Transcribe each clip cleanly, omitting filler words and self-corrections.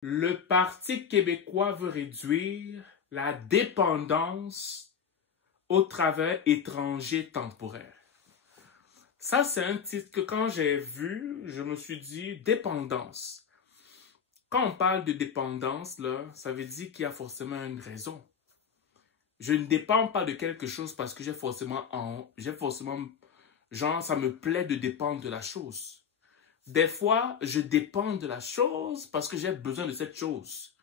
Le Parti québécois veut réduire la dépendance au travail étranger temporaire. Ça, c'est un titre que quand j'ai vu, je me suis dit dépendance. Quand on parle de dépendance, là, ça veut dire qu'il y a forcément une raison. Je ne dépends pas de quelque chose parce que genre, ça me plaît de dépendre de la chose. Des fois, je dépends de la chose parce que j'ai besoin de cette chose.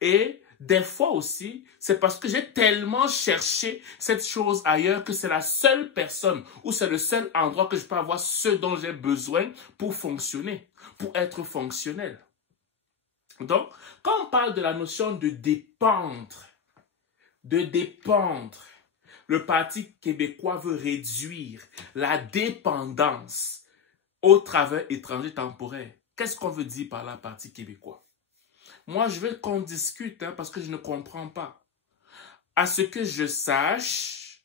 Et des fois aussi, c'est parce que j'ai tellement cherché cette chose ailleurs que c'est la seule personne ou c'est le seul endroit que je peux avoir ce dont j'ai besoin pour fonctionner, pour être fonctionnel. Donc, quand on parle de la notion de dépendre, le Parti québécois veut réduire la dépendance au travail étranger temporaire. Qu'est-ce qu'on veut dire par là, Parti québécois? Moi, je veux qu'on discute parce que je ne comprends pas. À ce que je sache,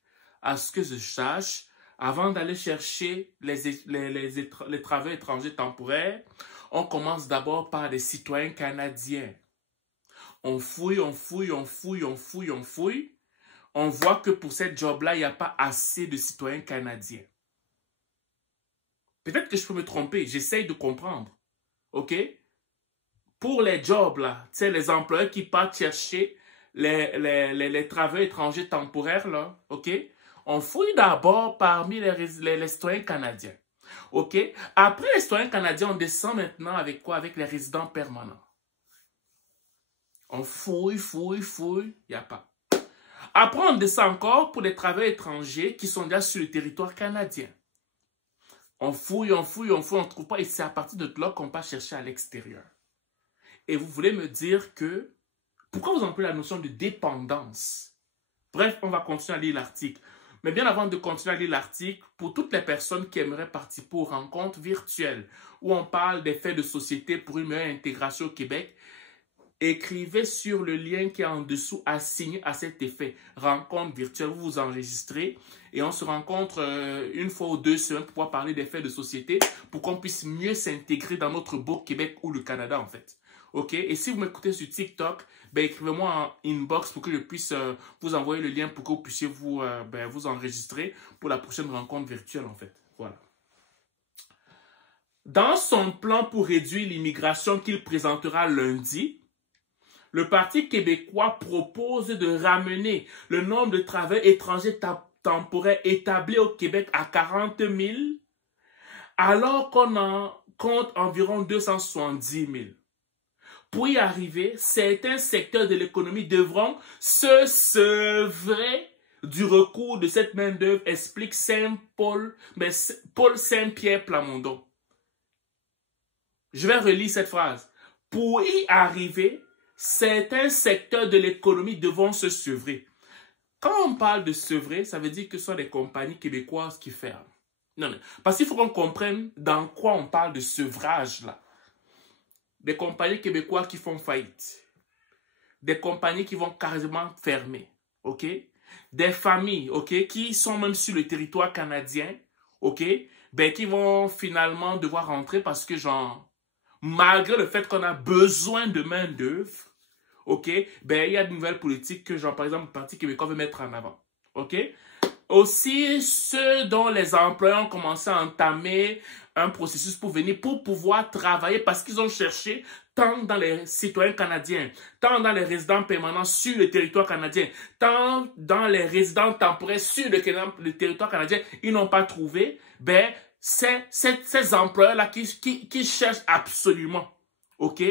avant d'aller chercher les travaux étrangers temporaires, on commence d'abord par des citoyens canadiens. On fouille. On voit que pour cette job-là, il n'y a pas assez de citoyens canadiens. Peut-être que je peux me tromper, j'essaye de comprendre. OK? Pour les jobs, là, tu sais, les employeurs qui partent chercher les travailleurs étrangers temporaires, là, OK? On fouille d'abord parmi les citoyens canadiens. OK? Après les citoyens canadiens, on descend maintenant avec quoi? Avec les résidents permanents. On fouille, il n'y a pas. Après, on descend encore pour les travailleurs étrangers qui sont déjà sur le territoire canadien. On fouille, on ne trouve pas. Et c'est à partir de là qu'on va chercher à l'extérieur. Et vous voulez me dire que... Pourquoi vous employez la notion de dépendance? Bref, on va continuer à lire l'article. Mais bien avant de continuer à lire l'article, pour toutes les personnes qui aimeraient participer aux rencontres virtuelles, où on parle des faits de société pour une meilleure intégration au Québec, écrivez sur le lien qui est en dessous assigné à cet effet. Rencontre virtuelle, vous vous enregistrez et on se rencontre une fois ou 2 semaines pour pouvoir parler des faits de société pour qu'on puisse mieux s'intégrer dans notre beau Québec ou le Canada en fait. Ok? Et si vous m'écoutez sur TikTok, ben, écrivez-moi en inbox pour que je puisse vous envoyer le lien pour que vous puissiez vous enregistrer pour la prochaine rencontre virtuelle en fait. Voilà. Dans son plan pour réduire l'immigration qu'il présentera lundi, le Parti québécois propose de ramener le nombre de travailleurs étrangers temporaires établis au Québec à 40 000, alors qu'on en compte environ 270 000. Pour y arriver, certains secteurs de l'économie devront se sevrer du recours de cette main-d'œuvre, explique Paul Saint-Pierre Plamondon. Je vais relire cette phrase. Pour y arriver, certains secteurs de l'économie devront se sevrer. Quand on parle de sevrer, ça veut dire que ce sont des compagnies québécoises qui ferment. Non. Parce qu'il faut qu'on comprenne dans quoi on parle de sevrage là. Des compagnies québécoises qui font faillite. Des compagnies qui vont carrément fermer. OK? Des familles, OK, qui sont même sur le territoire canadien, OK, ben qui vont finalement devoir rentrer parce que genre, malgré le fait qu'on a besoin de main-d'œuvre, OK, ben il y a de nouvelles politiques que genre, par exemple, le Parti québécois veut mettre en avant. OK? Aussi, ceux dont les employeurs ont commencé à entamer un processus pour venir, pour pouvoir travailler parce qu'ils ont cherché tant dans les citoyens canadiens, tant dans les résidents permanents sur le territoire canadien, tant dans les résidents temporaires sur le territoire canadien, ils n'ont pas trouvé, ben, c'est ces employeurs-là qui cherchent absolument, OK,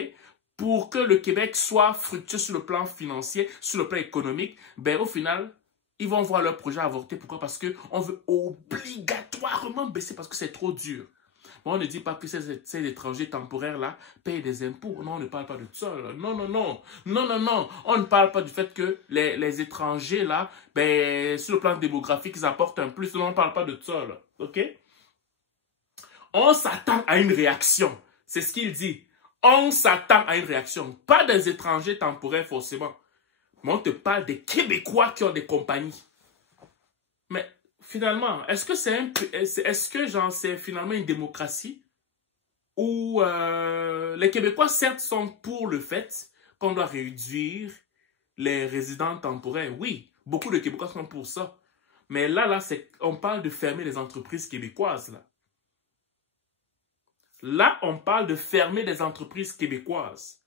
pour que le Québec soit fructueux sur le plan financier, sur le plan économique, ben, au final, ils vont voir leur projet avorter. Pourquoi? Parce qu'on veut obligatoirement baisser parce que c'est trop dur. Bon, on ne dit pas que ces étrangers temporaires-là payent des impôts. Non, on ne parle pas de ça. Là. Non. On ne parle pas du fait que les étrangers-là, ben, sur le plan démographique, ils apportent un plus. Non, on ne parle pas de ça. Là. OK? On s'attend à une réaction. C'est ce qu'il dit. On s'attend à une réaction. Pas des étrangers temporaires forcément. Mais on te parle des Québécois qui ont des compagnies. Mais finalement, est-ce que c'est finalement une démocratie? où les Québécois, certes, sont pour le fait qu'on doit réduire les résidents temporaires. Oui, beaucoup de Québécois sont pour ça. Mais là, on parle de fermer les entreprises québécoises. Là, on parle de fermer les entreprises québécoises.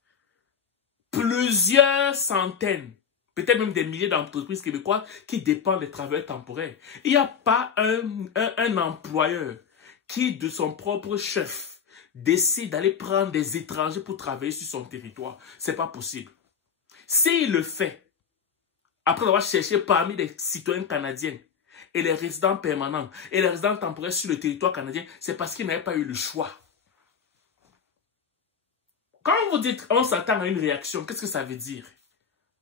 Plusieurs centaines, peut-être même des milliers d'entreprises québécoises qui dépendent des travailleurs temporaires. Il n'y a pas un employeur qui, de son propre chef, décide d'aller prendre des étrangers pour travailler sur son territoire. Ce n'est pas possible. S'il le fait, après avoir cherché parmi les citoyens canadiens et les résidents permanents et les résidents temporaires sur le territoire canadien, c'est parce qu'il n'avait pas eu le choix. Quand vous dites on s'attend à une réaction, qu'est-ce que ça veut dire?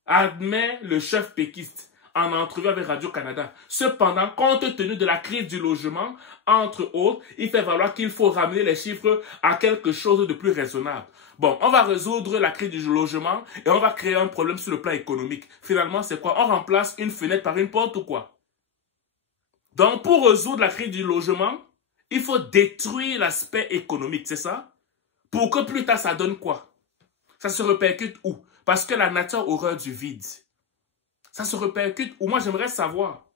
Admet le chef péquiste en entrevue avec Radio-Canada. Cependant, compte tenu de la crise du logement, entre autres, il fait valoir qu'il faut ramener les chiffres à quelque chose de plus raisonnable. Bon, on va résoudre la crise du logement et on va créer un problème sur le plan économique. Finalement, c'est quoi? On remplace une fenêtre par une porte ou quoi? Donc, pour résoudre la crise du logement, il faut détruire l'aspect économique, c'est ça? Pour que plus tard, ça donne quoi? Ça se répercute où? Parce que la nature a horreur du vide. Ça se répercute où? Moi, j'aimerais savoir.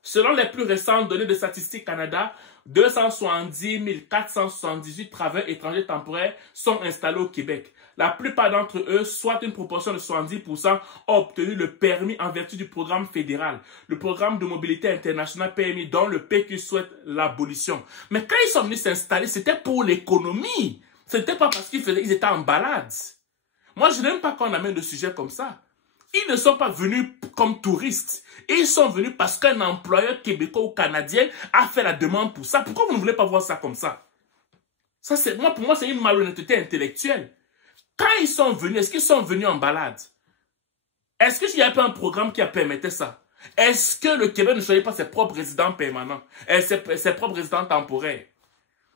Selon les plus récentes données de Statistique Canada, 270 478 travailleurs étrangers temporaires sont installés au Québec. La plupart d'entre eux, soit une proportion de 70%, ont obtenu le permis en vertu du programme fédéral, le programme de mobilité internationale PMI, dont le PQ souhaite l'abolition. Mais quand ils sont venus s'installer, c'était pour l'économie. Ce n'était pas parce qu'ils étaient en balade. Moi, je n'aime pas qu'on amène de sujets comme ça. Ils ne sont pas venus comme touristes. Ils sont venus parce qu'un employeur québécois ou canadien a fait la demande pour ça. Pourquoi vous ne voulez pas voir ça comme ça? Pour moi, c'est une malhonnêteté intellectuelle. Quand ils sont venus, est-ce qu'ils sont venus en balade? Est-ce qu'il n'y a pas un programme qui a permis ça? Est-ce que le Québec ne choisit pas ses propres résidents permanents et ses propres résidents temporaires?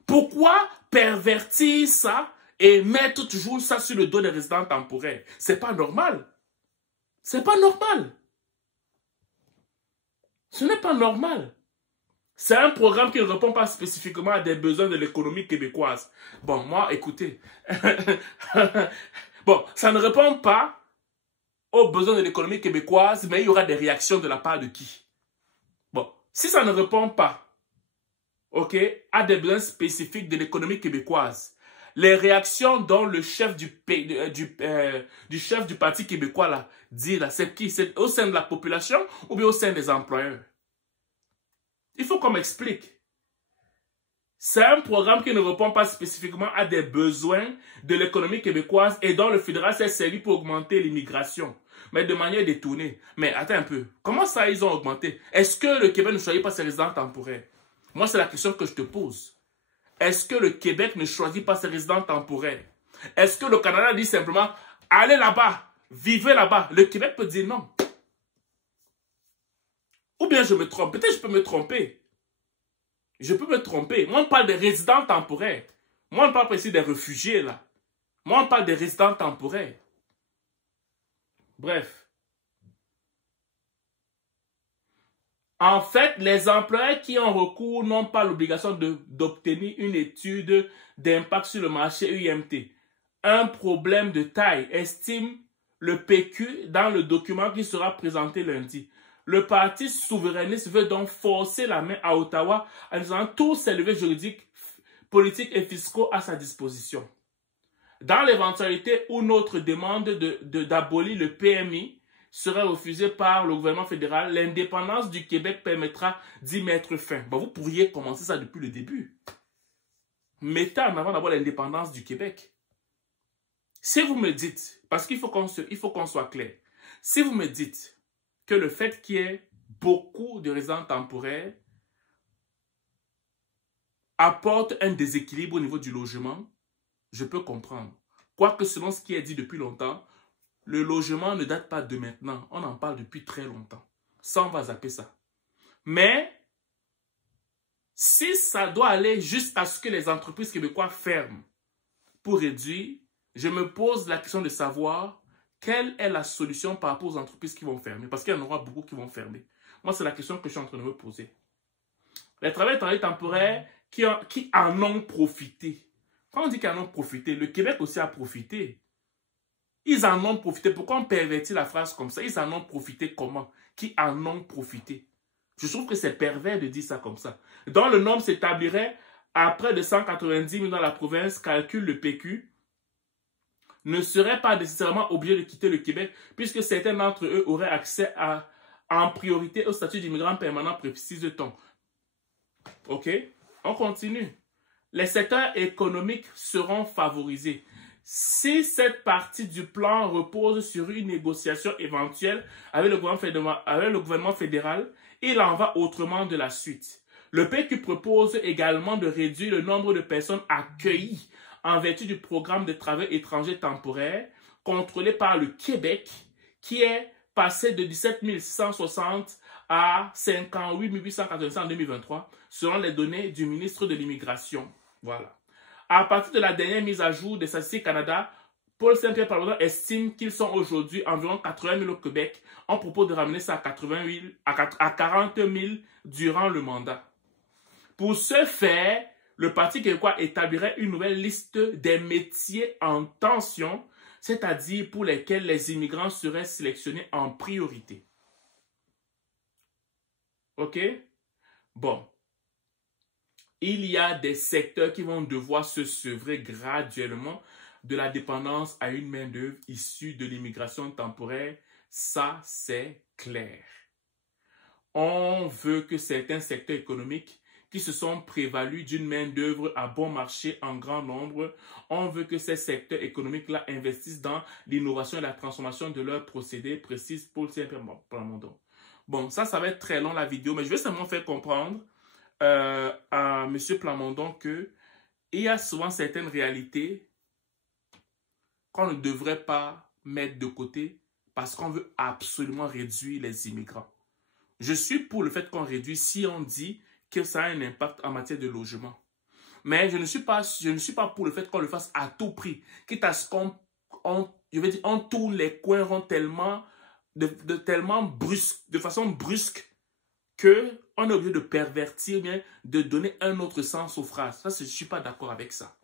Pourquoi pervertir ça et mettre toujours ça sur le dos des résidents temporaires? C'est pas normal. C'est pas normal. Ce n'est pas normal. C'est un programme qui ne répond pas spécifiquement à des besoins de l'économie québécoise. Bon, moi, écoutez. Bon, ça ne répond pas aux besoins de l'économie québécoise, mais il y aura des réactions de la part de qui? Bon, si ça ne répond pas, ok, à des besoins spécifiques de l'économie québécoise, les réactions dont le chef du chef du Parti québécois là, dit là, c'est qui? C'est au sein de la population ou bien au sein des employeurs? Il faut qu'on m'explique. C'est un programme qui ne répond pas spécifiquement à des besoins de l'économie québécoise et dont le fédéral s'est servi pour augmenter l'immigration, mais de manière détournée. Mais attends un peu, comment ça ils ont augmenté? Est-ce que le Québec ne choisit pas ses résidents temporaires? Moi, c'est la question que je te pose. Est-ce que le Québec ne choisit pas ses résidents temporaires? Est-ce que le Canada dit simplement, allez là-bas, vivez là-bas? Le Québec peut dire non. Ou bien je me trompe. Peut-être je peux me tromper. Je peux me tromper. Moi, on parle des résidents temporaires. Moi, on ne parle pas ici des réfugiés, là. Moi, on parle des résidents temporaires. Bref. En fait, les employeurs qui ont recours n'ont pas l'obligation d'obtenir une étude d'impact sur le marché UIMT. Un problème de taille, estime le PQ dans le document qui sera présenté lundi. Le Parti souverainiste veut donc forcer la main à Ottawa en disant tous ses leviers juridiques, politiques et fiscaux à sa disposition. Dans l'éventualité où notre demande d'abolir le PMI serait refusée par le gouvernement fédéral, l'indépendance du Québec permettra d'y mettre fin. Bon, vous pourriez commencer ça depuis le début. Mettez en avant d'abord l'indépendance du Québec. Si vous me dites, parce qu'il faut qu'on soit clair, si vous me dites que le fait qu'il y ait beaucoup de résidents temporaires apporte un déséquilibre au niveau du logement, je peux comprendre. Quoique selon ce qui est dit depuis longtemps, le logement ne date pas de maintenant. On en parle depuis très longtemps. Ça, on va zapper ça. Mais, si ça doit aller jusqu'à ce que les entreprises québécoises ferment pour réduire, je me pose la question de savoir quelle est la solution par rapport aux entreprises qui vont fermer? Parce qu'il y en aura beaucoup qui vont fermer. Moi, c'est la question que je suis en train de me poser. Les travailleurs temporaires qui en ont profité. Quand on dit qu'ils en ont profité, le Québec aussi a profité. Ils en ont profité. Pourquoi on pervertit la phrase comme ça? Ils en ont profité comment? Qui en ont profité? Je trouve que c'est pervers de dire ça comme ça. Donc le nombre s'établirait à près de 190 000 dans la province, calcule le PQ, ne serait pas nécessairement obligé de quitter le Québec, puisque certains d'entre eux auraient accès en priorité au statut d'immigrant permanent, précise-t-on. Ok? On continue. Les secteurs économiques seront favorisés. Si cette partie du plan repose sur une négociation éventuelle avec le gouvernement fédéral, il en va autrement de la suite. Le PQ propose également de réduire le nombre de personnes accueillies en vertu du programme de travail étranger temporaire contrôlé par le Québec, qui est passé de 17 660 à 58 885 en 2023, selon les données du ministre de l'Immigration. Voilà. À partir de la dernière mise à jour des Statistiques Canada, Paul Saint-Pierre Plamondon estime qu'ils sont aujourd'hui environ 80 000 au Québec. On propose de ramener ça à 40 000 durant le mandat. Pour ce faire, le Parti québécois établirait une nouvelle liste des métiers en tension, c'est-à-dire pour lesquels les immigrants seraient sélectionnés en priorité. OK? Bon. Il y a des secteurs qui vont devoir se sevrer graduellement de la dépendance à une main-d'œuvre issue de l'immigration temporaire. Ça, c'est clair. On veut que certains secteurs économiques qui se sont prévalus d'une main-d'œuvre à bon marché en grand nombre, on veut que ces secteurs économiques-là investissent dans l'innovation et la transformation de leurs procédés, précise Paul Saint-Pierre Plamondon. Bon, ça va être très long la vidéo, mais je vais seulement faire comprendre à M. Plamondon qu'il y a souvent certaines réalités qu'on ne devrait pas mettre de côté parce qu'on veut absolument réduire les immigrants. Je suis pour le fait qu'on réduise si on dit que ça a un impact en matière de logement. Mais je ne suis pas pour le fait qu'on le fasse à tout prix. Quitte à ce qu'on tourne les coins ronds tellement brusque, de façon brusque, qu'on est obligé de pervertir, bien, de donner un autre sens aux phrases. Ça, je ne suis pas d'accord avec ça.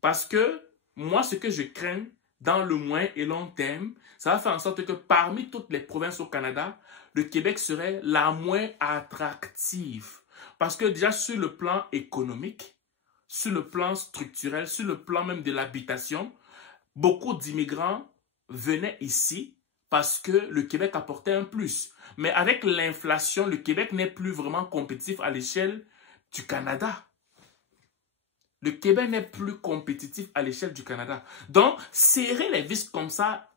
Parce que moi, ce que je crains dans le moyen et long terme, ça va faire en sorte que parmi toutes les provinces au Canada, le Québec serait la moins attractive. Parce que déjà sur le plan économique, sur le plan structurel, sur le plan même de l'habitation, beaucoup d'immigrants venaient ici parce que le Québec apportait un plus. Mais avec l'inflation, le Québec n'est plus vraiment compétitif à l'échelle du Canada. Le Québec n'est plus compétitif à l'échelle du Canada. Donc, serrer les vis comme ça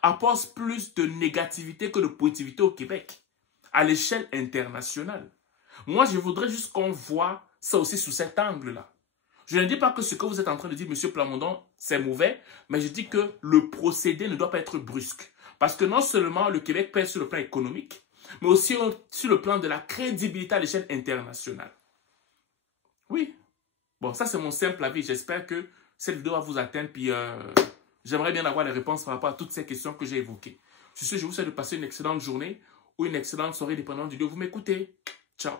apporte plus de négativité que de positivité au Québec, à l'échelle internationale. Moi, je voudrais juste qu'on voit ça aussi sous cet angle-là. Je ne dis pas que ce que vous êtes en train de dire, M. Plamondon, c'est mauvais, mais je dis que le procédé ne doit pas être brusque. Parce que non seulement le Québec pèse sur le plan économique, mais aussi sur le plan de la crédibilité à l'échelle internationale. Oui. Bon, ça c'est mon simple avis. J'espère que cette vidéo va vous atteindre. Puis j'aimerais bien avoir les réponses par rapport à toutes ces questions que j'ai évoquées. Sur ce, je vous souhaite de passer une excellente journée ou une excellente soirée dépendant du lieu où vous m'écoutez. Ciao.